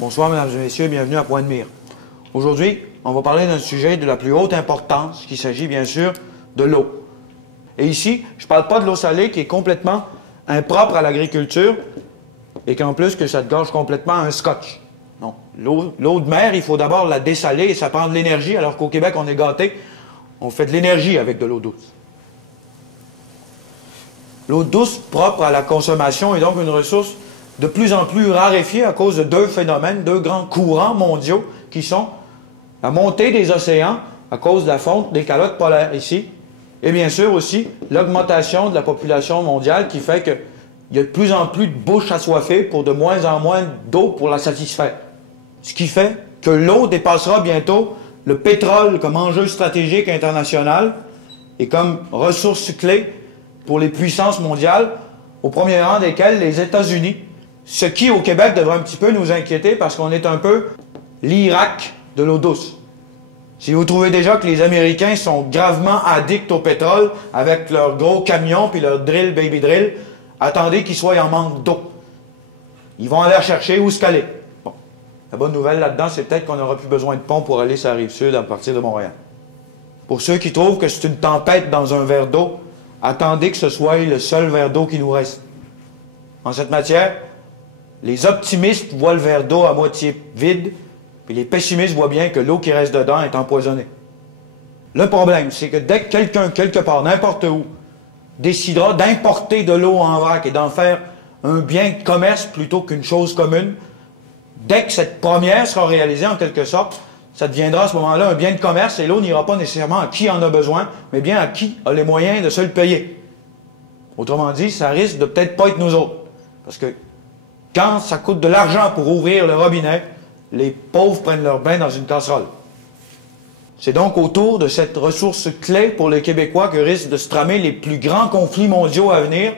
Bonsoir, mesdames et messieurs, bienvenue à Point de Mire. Aujourd'hui, on va parler d'un sujet de la plus haute importance, qu'il s'agit bien sûr de l'eau. Et ici, je ne parle pas de l'eau salée qui est complètement impropre à l'agriculture et qu'en plus que ça te gorge complètement un scotch. Non, l'eau de mer, il faut d'abord la dessaler et ça prend de l'énergie, alors qu'au Québec, on est gâté, on fait de l'énergie avec de l'eau douce. L'eau douce propre à la consommation est donc une ressource de plus en plus raréfiée à cause de deux phénomènes, deux grands courants mondiaux qui sont la montée des océans à cause de la fonte des calottes polaires ici, et bien sûr aussi l'augmentation de la population mondiale qui fait qu'il y a de plus en plus de bouches assoiffées pour de moins en moins d'eau pour la satisfaire. Ce qui fait que l'eau dépassera bientôt le pétrole comme enjeu stratégique international et comme ressource clé pour les puissances mondiales, au premier rang desquelles les États-Unis, ce qui, au Québec, devrait un petit peu nous inquiéter parce qu'on est un peu l'Irak de l'eau douce. Si vous trouvez déjà que les Américains sont gravement addicts au pétrole avec leurs gros camions puis leurs drill, baby drill, attendez qu'ils soient en manque d'eau. Ils vont aller la chercher où se caler. Bon. La bonne nouvelle là-dedans, c'est peut-être qu'on n'aura plus besoin de pont pour aller sur la rive sud à partir de Montréal. Pour ceux qui trouvent que c'est une tempête dans un verre d'eau, attendez que ce soit le seul verre d'eau qui nous reste. En cette matière, les optimistes voient le verre d'eau à moitié vide, puis les pessimistes voient bien que l'eau qui reste dedans est empoisonnée. Le problème, c'est que dès que quelqu'un, quelque part, n'importe où, décidera d'importer de l'eau en vrac et d'en faire un bien de commerce plutôt qu'une chose commune, dès que cette première sera réalisée en quelque sorte, ça deviendra à ce moment-là un bien de commerce et l'eau n'ira pas nécessairement à qui en a besoin, mais bien à qui a les moyens de se le payer. Autrement dit, ça risque de peut-être pas être nous autres. Parce que quand ça coûte de l'argent pour ouvrir le robinet, les pauvres prennent leur bain dans une casserole. C'est donc autour de cette ressource clé pour les Québécois que risquent de se tramer les plus grands conflits mondiaux à venir.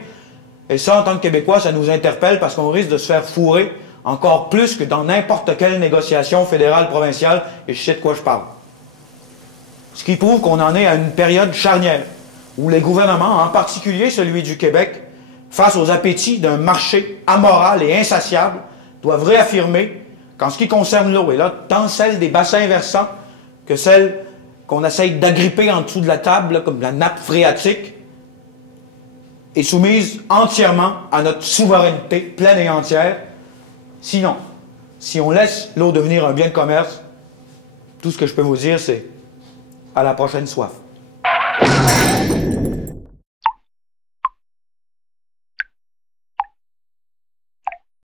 Et ça, en tant que Québécois, ça nous interpelle parce qu'on risque de se faire fourrer encore plus que dans n'importe quelle négociation fédérale, provinciale, et je sais de quoi je parle. Ce qui prouve qu'on en est à une période charnière, où les gouvernements, en particulier celui du Québec, face aux appétits d'un marché amoral et insatiable, doivent réaffirmer qu'en ce qui concerne l'eau, et là, tant celle des bassins versants que celle qu'on essaye d'agripper en dessous de la table, là, comme la nappe phréatique, est soumise entièrement à notre souveraineté pleine et entière. Sinon, si on laisse l'eau devenir un bien de commerce, tout ce que je peux vous dire, c'est à la prochaine soif.